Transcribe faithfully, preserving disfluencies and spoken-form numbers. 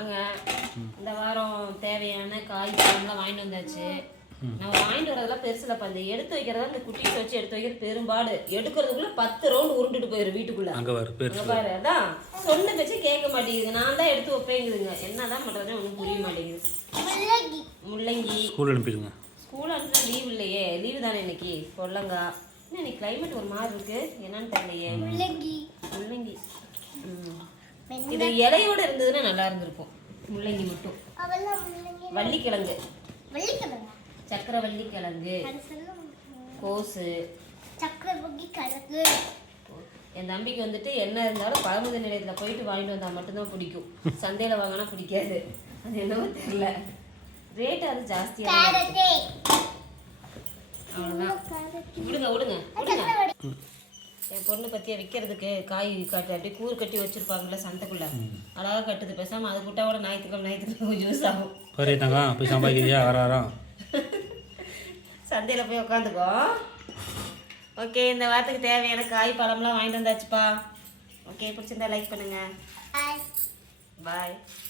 நாங்கள் இந்த வாரம் தேவையான காய் பழம்லாம் வாங்கிட்டு வந்தாச்சு. நம்ம வாங்கிட்டு வரதெல்லாம் பெருசுலப்பா, இந்த எடுத்து வைக்கிறதா இந்த குட்டிஸ் வச்சு எடுத்து வைக்கிறது பெரும்பாடு. எடுக்கிறதுக்குள்ள பத்து ரவுண்டு உருண்டுட்டு போயிடும் வீட்டுக்குள்ள. அங்கே வர பெருசு பாரு, அதான் சொன்ன பேச்சு கேட்க மாட்டேங்குதுங்க. நான் தான் எடுத்து வைப்பேங்குதுங்க. என்னதான் பண்ணுறதுன்னு ஒன்றும் புரிய மாட்டேங்குது. முள்ளங்கி ஸ்கூல் அனுப்பிடுங்க. ஸ்கூல் அனுப்பி லீவ் இல்லையே, லீவு தானே இன்னைக்கு. பொல்லங்கா என்ன இன்னைக்கு கிளைமேட் ஒரு மாதிரி இருக்கு, என்னன்னு தெரியலையே. முள்ளங்கி முள்ளங்கி இது இலையோட இருந்ததுன்னா நல்லா இருந்திருக்கும். முள்ளங்கி மட்டும். வள்ளிக்கிழங்கு சக்கரவள்ளி கிழங்கு, கோசு, சக்கரவள்ளி கிழங்கு. என் தம்பிக்கு வந்துட்டு என்ன இருந்தாலும் பழமுதி நிலையத்தில் போயிட்டு வாங்கிட்டு வந்தால் மட்டும்தான் பிடிக்கும். சந்தையில் வாங்கினா பிடிக்காது. அது என்னவோ தெரியல, ரேட்டு அது ஜாஸ்தியாக. அவ்வளோதான், விடுங்க விடுங்க விடுங்க. என் பொண்ணு பற்றிய விற்கிறதுக்கு காய் காட்டு அப்படியே கூறு கட்டி வச்சுருப்பாங்கள்ல சந்தைக்குள்ளே, அழகாக கட்டுது. பேசாமல் அது விட்டாவோட ஞாயிற்றுக்கிழமை ஞாயிற்றுக்கிழமை யூஸ் ஆகும். போயிட்டாங்க போய் சம்பாதிக்கிறியா வராரம் சந்தையில் போய் உட்காந்துக்கோ. ஓகே, இந்த வாரத்துக்கு தேவையான காய் பழம்லாம் வாங்கிட்டு வந்தாச்சுப்பா. ஓகே, பிடிச்சிருந்தா லைக் பண்ணுங்கள். பாய்.